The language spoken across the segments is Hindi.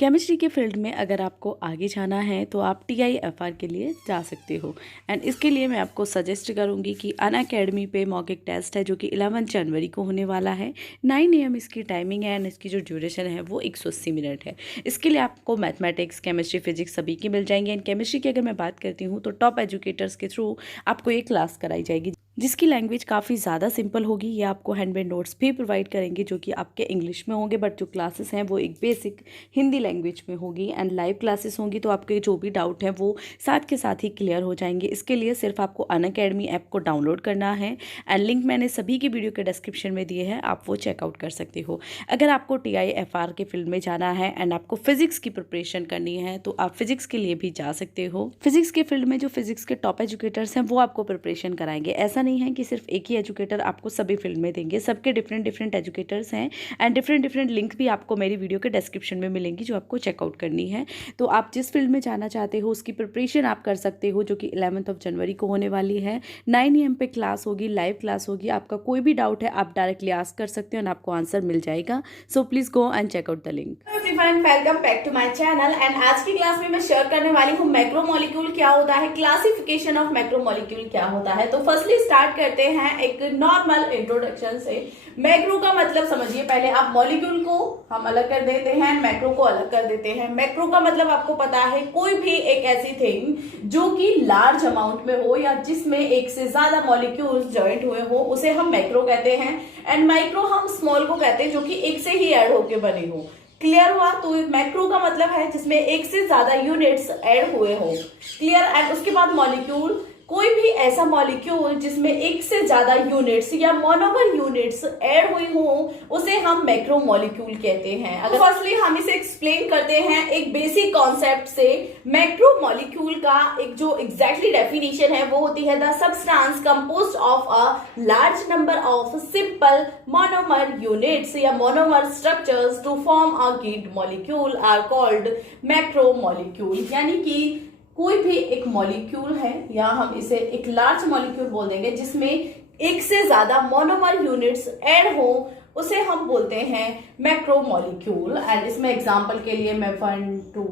केमिस्ट्री के फील्ड में अगर आपको आगे जाना है तो आप TIFR के लिए जा सकते हो। एंड इसके लिए मैं आपको सजेस्ट करूंगी कि अनअकैडमी पे मॉक एक टेस्ट है जो कि 11 जनवरी को होने वाला है। 9 AM इसकी टाइमिंग है एंड इसकी जो ड्यूरेशन है वो 180 मिनट है। इसके लिए आपको मैथमेटिक्स, केमिस्ट्री, फिजिक्स सभी की मिल जाएंगे। एंड केमिस्ट्री की अगर मैं बात करती हूँ तो टॉप एजुकेटर्स के थ्रू आपको एक क्लास कराई जाएगी जिसकी लैंग्वेज काफ़ी ज़्यादा सिंपल होगी। ये आपको हैंडमेड नोट्स भी प्रोवाइड करेंगे जो कि आपके इंग्लिश में होंगे, बट जो क्लासेस हैं वो एक बेसिक हिंदी लैंग्वेज में होगी। एंड लाइव क्लासेस होंगी तो आपके जो भी डाउट हैं वो साथ के साथ ही क्लियर हो जाएंगे। इसके लिए सिर्फ आपको अनअकैडमी ऐप को डाउनलोड करना है एंड लिंक मैंने सभी की वीडियो के डिस्क्रिप्शन में दिए हैं, आप वो चेकआउट कर सकते हो। अगर आपको TIFR के फील्ड में जाना है एंड आपको फिजिक्स की प्रिपरेशन करनी है तो आप फिजिक्स के लिए भी जा सकते हो। फिजिक्स के फील्ड में जो फिजिक्स के टॉप एजुकेटर्स हैं वो आपको प्रिपरेशन कराएंगे। ऐसा नहीं है कि सिर्फ एक ही एजुकेटर आपको सभी फील्ड में देंगे, सबके डिफरेंट डिफरेंट एजुकेटर्स हैं एंड डिफरेंट डिफरेंट लिंक भी आपको मेरी वीडियो के डिस्क्रिप्शन में मिलेंगी जो आपको चेकआउट करनी है। तो आप जिस फील्ड में जाना चाहते हो उसकी प्रिपरेशन आप कर सकते हो, जो कि 11 जनवरी को होने वाली है। 9 AM पे क्लास होगी, लाइव क्लास होगी। आपका कोई भी डाउट है आप डायरेक्टली आस्क कर सकते हो एंड आपको आंसर मिल जाएगा। So please go and check out the link. Everyone, welcome back to my channel. एंड आज की क्लास में मैं शेयर करने वाली हूँ मैक्रोमोलिक्यूल क्या होता है, क्लासिफिकेशन ऑफ मैक्रोमोलिक्यूल क्या होता है। तो फर्स्टली स्टार्ट करते हैं एक नॉर्मल इंट्रोडक्शन से। मैक्रो का मतलब समझिए पहले आप। मॉलिक्यूल को हम अलग कर देते हैं, मैक्रो को अलग कर देते हैं। मैक्रो का मतलब आपको पता है कोई भी एक ऐसी थिंग जो कि लार्ज अमाउंट में हो या जिसमें एक से ज्यादा मॉलिक्यूल्स जॉइंट हुए हो उसे हम मैक्रो कहते हैं। एंड माइक्रो हम स्मॉल को कहते हैं जो कि एक से ही ऐड होके बने हो। क्लियर हुआ? तो मैक्रो का मतलब है जिसमें एक से ज्यादा यूनिट्स ऐड हुए हो। क्लियर? एंड उसके बाद मॉलिक्यूल, कोई भी ऐसा मॉलिक्यूल जिसमें एक से ज्यादा यूनिट्स या मोनोमर यूनिट्स ऐड हुई हो उसे हम मैक्रो मॉलिक्यूल कहते हैं। अगर फर्स्टली हम इसे एक्सप्लेन करते हैं एक बेसिक कॉन्सेप्ट से। मैक्रो मॉलिक्यूल का एक जो एग्जैक्टली डेफिनेशन है वो होती है the substance composed of a large number of simple monomer units या monomer structures to form a गिड molecule are called macro molecule. यानी कि कोई भी एक मॉलिक्यूल है या हम इसे एक लार्ज मॉलिक्यूल बोल देंगे जिसमें एक से ज्यादा मोनोमर यूनिट्स ऐड हो उसे हम बोलते हैं मैक्रो मॉलिक्यूल। एंड इसमें एग्जांपल के लिए मैं 1 2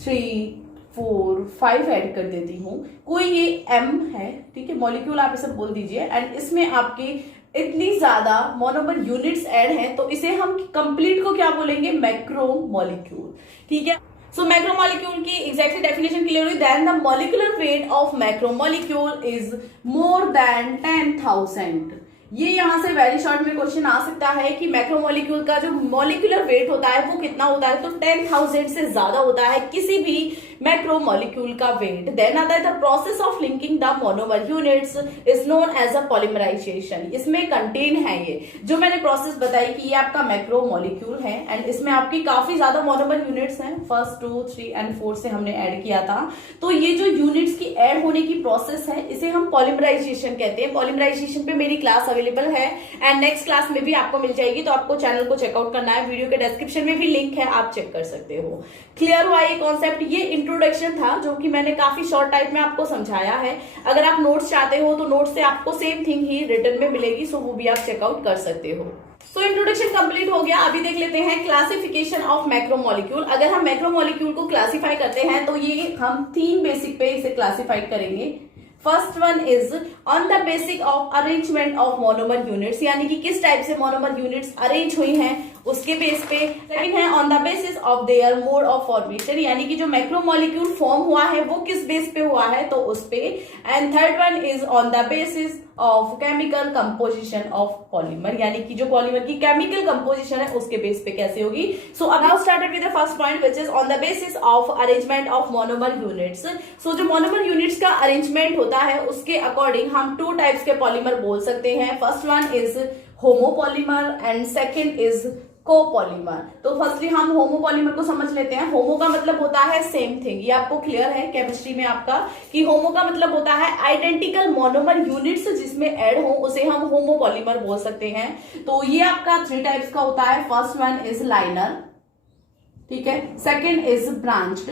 3 4 5 ऐड कर देती हूँ। कोई ये M है, ठीक है, मॉलिक्यूल आप इसे बोल दीजिए। एंड इसमें आपकी इतनी ज्यादा मोनोमर यूनिट्स ऐड हैं तो इसे हम कंप्लीट को क्या बोलेंगे? Macro molecule. ठीक है। सो मैक्रोमोलिक्यूल की एग्जैक्टली डेफिनेशन क्लियर हुई। Then the molecular weight of macromolecule is more than 10,000। ये यहां से वेरी शॉर्ट में क्वेश्चन आ सकता है कि मैक्रोमोलिक्यूल का जो मॉलिक्यूलर वेट होता है वो कितना होता है, तो 10,000 से ज्यादा होता है किसी भी मैक्रोमोलिक्यूल का वेट। देन आता है the process of linking the monomer units is known as a polymerization. इसमें कंटेन है ये जो मैंने प्रोसेस बताई कि ये आपका मैक्रोमोलिक्यूल है एंड इसमें आपकी काफी ज्यादा मोनोमर यूनिट्स हैं। फर्स्ट 2 3 एंड 4 से हमने ऐड किया था। तो ये जो यूनिट्स की ऐड होने की प्रोसेस है इसे हम पॉलीमराइजेशन कहते हैं। पॉलीमराइजेशन पे मेरी क्लास अवेलेबल है एंड नेक्स्ट क्लास में भी आपको मिल जाएगी, तो आपको चैनल को चेकआउट करना है। वीडियो के डिस्क्रिप्शन में भी लिंक है, आप चेक कर सकते हो। क्लियर हुआ ये कॉन्सेप्ट? ये इंट्रोडक्शन था जो कि मैंने काफी शॉर्ट टाइप में आपको समझाया है। अगर आप नोट्स चाहते हो तो नोट्स से आपको सेम थिंग ही रिटर्न में मिलेगी, सो वो भी आप चेकआउट कर सकते हो। सो इंट्रोडक्शन कंप्लीट हो गया। अभी देख लेते हैं क्लासिफिकेशन ऑफ मैक्रोमोलिक्यूल। अगर हम मैक्रोमोलिक्यूल को क्लासिफाई करते हैं तो ये हम 3 बेसिक पे इसे क्लासिफाई करेंगे। First one is on the basic of arrangement of monomer units, यानी कि किस टाइप से मोनोमर यूनिट्स अरेंज हुई हैं उसके बेस पे। सेकंड है on the basis of their mode of formation, यानी कि जो मैक्रोमोलिक्यूल फॉर्म हुआ है वो किस बेस पे हुआ है तो उस पे। And third one is on the basis of chemical composition of polymer, यानी कि जो पॉलीमर की केमिकल कंपोजिशन है उसके बेस पे कैसे होगी। सो अब now started with the first point which is on the basis of arrangement of monomer units. So जो मोनोमर यूनिट्स का अरेंजमेंट होता है उसके अकॉर्डिंग हम 2 टाइप्स के पॉलीमर बोल सकते हैं। First one is homopolymer and second is copolymer. तो फर्स्टली हम होमोपॉलीमर को समझ लेते हैं। होमो का मतलब होता है सेम थिंग, ये आपको क्लियर है केमिस्ट्री में आपका कि होमो का मतलब होता है आइडेंटिकल मोनोमर यूनिट्स जिसमें ऐड हो उसे हम होमोपॉलीमर बोल सकते हैं। तो ये आपका 3 टाइप्स का होता है। फर्स्ट वन इज लाइनर, ठीक है, second is branched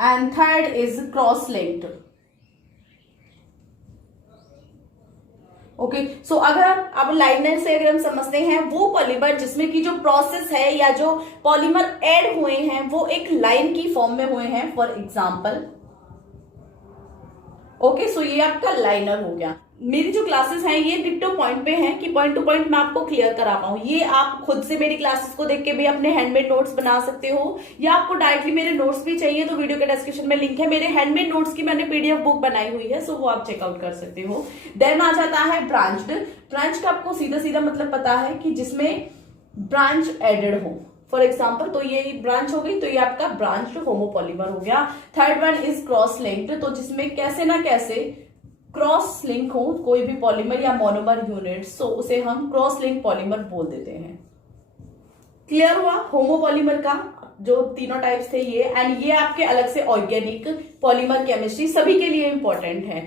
and third is cross linked. Okay so अगर अब लाइनर से अगर हम समझते हैं वो पॉलीमर जिसमें की जो प्रोसेस है या जो पॉलीमर ऐड हुए हैं वो एक लाइन की फॉर्म में हुए हैं, फॉर एग्जाम्पल। ओके सो ये आपका लाइनर हो गया। मेरी जो क्लासेस हैं ये डिक्टो पॉइंट पे हैं कि पॉइंट टू पॉइंट मैं आपको क्लियर करा पाऊं। ये आप खुद से मेरी क्लासेस को देख के भी अपने हैंडमेड नोट्स बना सकते हो, या आपको डायरेक्टली मेरे नोट्स भी चाहिए तो वीडियो के डिस्क्रिप्शन में लिंक है, मेरे हैंडमेड नोट्स की मैंने पीडीएफ बुक बनाई हुई है, सो वो आप चेकआउट कर सकते हो। देन आ जाता है ब्रांच्ड। ब्रांच का आपको सीधा सीधा मतलब पता है कि जिसमें ब्रांच एडेड हो, फॉर एग्जाम्पल तो ये ब्रांच हो गई, तो ये आपका ब्रांच्ड होमोपॉलीमर हो गया। Third one is cross linked, तो जिसमें कैसे ना कैसे क्रॉस लिंक हो कोई भी पॉलीमर या मोनोमर यूनिट्स, तो उसे हम क्रॉस लिंक पॉलीमर बोल देते हैं। क्लियर हुआ होमोपॉलीमर का जो तीनों टाइप्स थे ये, एंड ये आपके अलग से ऑर्गेनिक पॉलीमर केमिस्ट्री सभी के लिए इंपॉर्टेंट है।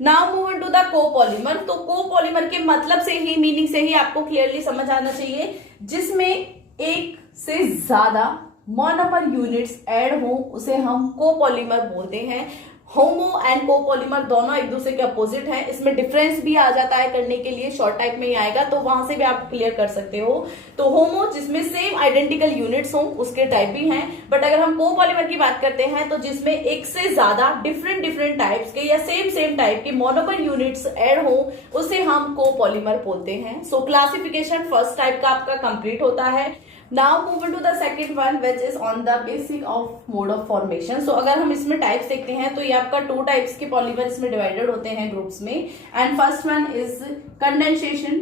Now move to the copolymer. तो कोपॉलीमर के मतलब से ही, मीनिंग से ही आपको क्लियरली समझ आना चाहिए, जिसमें एक से ज्यादा मोनोमर यूनिट्स ऐड हो उसे हम कोपॉलीमर बोलते हैं। होमो एंड कोपॉलीमर दोनों एक दूसरे के अपोजिट हैं, इसमें डिफरेंस भी आ जाता है करने के लिए, शॉर्ट टाइप में ही आएगा तो वहां से भी आप क्लियर कर सकते हो। तो होमो जिसमें सेम आइडेंटिकल यूनिट्स हो उसके टाइप भी हैं, बट अगर हम कोपॉलीमर की बात करते हैं तो जिसमें एक से ज्यादा डिफरेंट टाइप्स के या सेम टाइप के मोनोमर यूनिट्स ऐड हो उसे हम कोपॉलीमर बोलते हैं। सो क्लासिफिकेशन फर्स्ट टाइप का आपका कंप्लीट होता है। Now move to the second one which is on the basic of mode of formation. So अगर हम इसमें टाइप्स देखते हैं तो ये आपका 2 टाइप्स के पॉलीमर इसमें डिवाइडेड होते हैं ग्रुप्स में, and first one is condensation.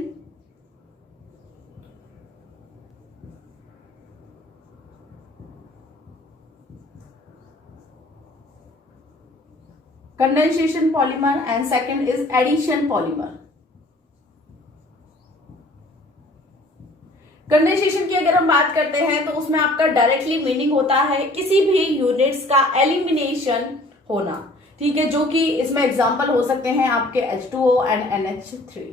Condensation polymer and second is addition polymer. Condensation की अगर हम बात करते हैं तो उसमें आपका डायरेक्टली मीनिंग होता है किसी भी यूनिट्स का एलिमिनेशन होना, ठीक है, जो कि इसमें एग्जांपल हो सकते हैं आपके H2O and NH3।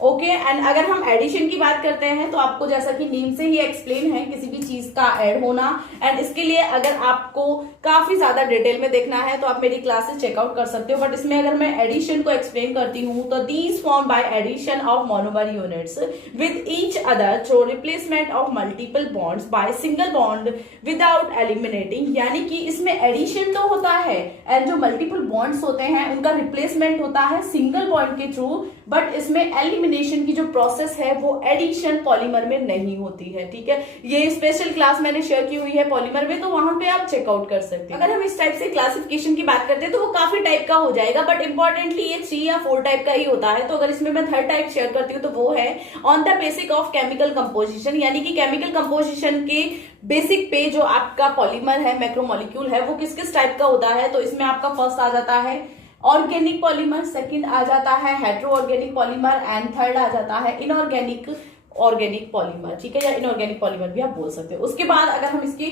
Okay and अगर हम एडिशन की बात करते हैं तो आपको जैसा कि नेम से ही एक्सप्लेन है किसी भी चीज का ऐड होना, एंड इसके लिए अगर आपको काफी ज्यादा डिटेल में देखना है तो आप मेरी क्लासेस चेकआउट कर सकते हो, बट इसमें अगर मैं एडिशन को एक्सप्लेन करती हूं तो these form by addition of monomer units with each other through replacement of multiple bonds by single bond without eliminating, यानी कि इसमें एडिशन तो होता है एंड जो मल्टीपल बॉन्ड्स होते हैं उनका रिप्लेसमेंट होता है सिंगल बॉन्ड के थ्रू, बट इसमें एलिमिनेशन की जो प्रोसेस है वो एडिशन पॉलीमर में नहीं होती है, ठीक है। ये स्पेशल क्लास मैंने शेयर की हुई है पॉलीमर में, तो वहां पे आप चेकआउट कर सकते हैं। अगर हम इस टाइप से क्लासिफिकेशन की बात करते हैं तो वो काफी टाइप का हो जाएगा, बट इंपॉर्टेंटली ये 3 या 4 टाइप का ही होता है। तो अगर इसमें मैं थर्ड टाइप शेयर करती हूँ तो वो है on the basic of chemical composition, यानी कि केमिकल कंपोजिशन के बेसिक पे जो आपका पॉलीमर है, मैक्रोमोलिक्यूल है, वो किस किस टाइप का होता है। तो इसमें आपका फर्स्ट आ जाता है ऑर्गेनिक पॉलीमर, सेकंड आ जाता है hetero organic polymer, and third आ जाता है इनऑर्गेनिक ऑर्गेनिक पॉलीमर, ठीक है, या इनऑर्गेनिक पॉलीमर भी आप बोल सकते हो। उसके बाद अगर हम इसकी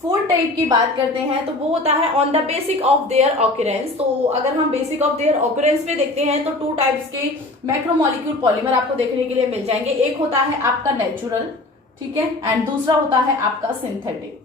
4 टाइप की बात करते हैं तो वो होता है on the basic of their occurrence. तो अगर हम बेसिक ऑफ देयर ऑक्यूरेंस पे देखते हैं तो 2 टाइप्स के मैक्रोमोलिक्यूल पॉलीमर आपको देखने के लिए मिल जाएंगे। एक होता है आपका नेचुरल, ठीक है, एंड दूसरा होता है आपका सिंथेटिक।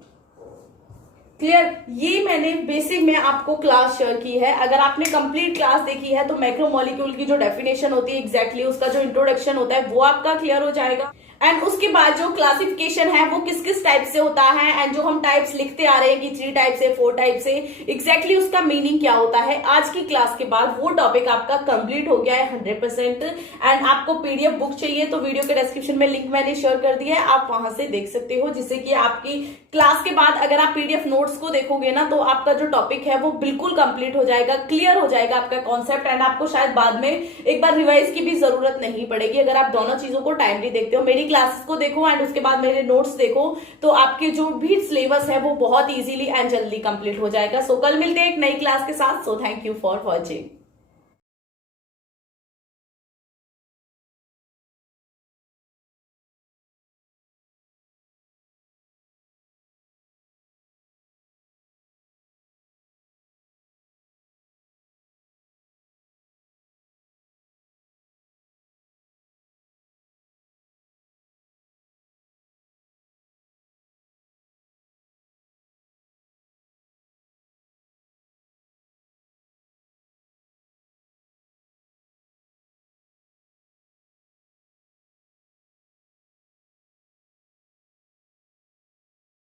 क्लियर, ये मैंने बेसिक में आपको क्लास शेयर की है। अगर आपने कंप्लीट क्लास देखी है तो मैक्रोमोलिक्यूल की जो डेफिनेशन होती है एग्जैक्टली उसका जो इंट्रोडक्शन होता है वो आपका क्लियर हो जाएगा, एंड उसके बाद जो क्लासिफिकेशन है वो किस किस टाइप से होता है, एंड जो हम टाइप्स लिखते आ रहे हैं कि 3 टाइप से 4 टाइप से एग्जैक्टली उसका मीनिंग क्या होता है, आज की क्लास के बाद वो टॉपिक आपका कंप्लीट हो गया है 100%। एंड आपको पीडीएफ बुक चाहिए तो वीडियो के डिस्क्रिप्शन में लिंक मैंने शेयर कर दिया है, आप वहां से देख सकते हो, जिससे कि आपकी क्लास के बाद अगर आप पीडीएफ नोट्स को देखोगे ना तो आपका जो टॉपिक है वो बिल्कुल कंप्लीट हो जाएगा, क्लियर हो जाएगा आपका कॉन्सेप्ट, एंड आपको शायद बाद में एक बार रिवाइज की भी जरूरत नहीं पड़ेगी अगर आप दोनों चीजों को टाइमली देखते हो। मेरी क्लासेस को देखो एंड उसके बाद मेरे नोट्स देखो तो आपके जो भी सिलेबस है वो बहुत इजीली एंड जल्दी कंप्लीट हो जाएगा। सो कल मिलते हैं एक नई क्लास के साथ। So thank you for watching.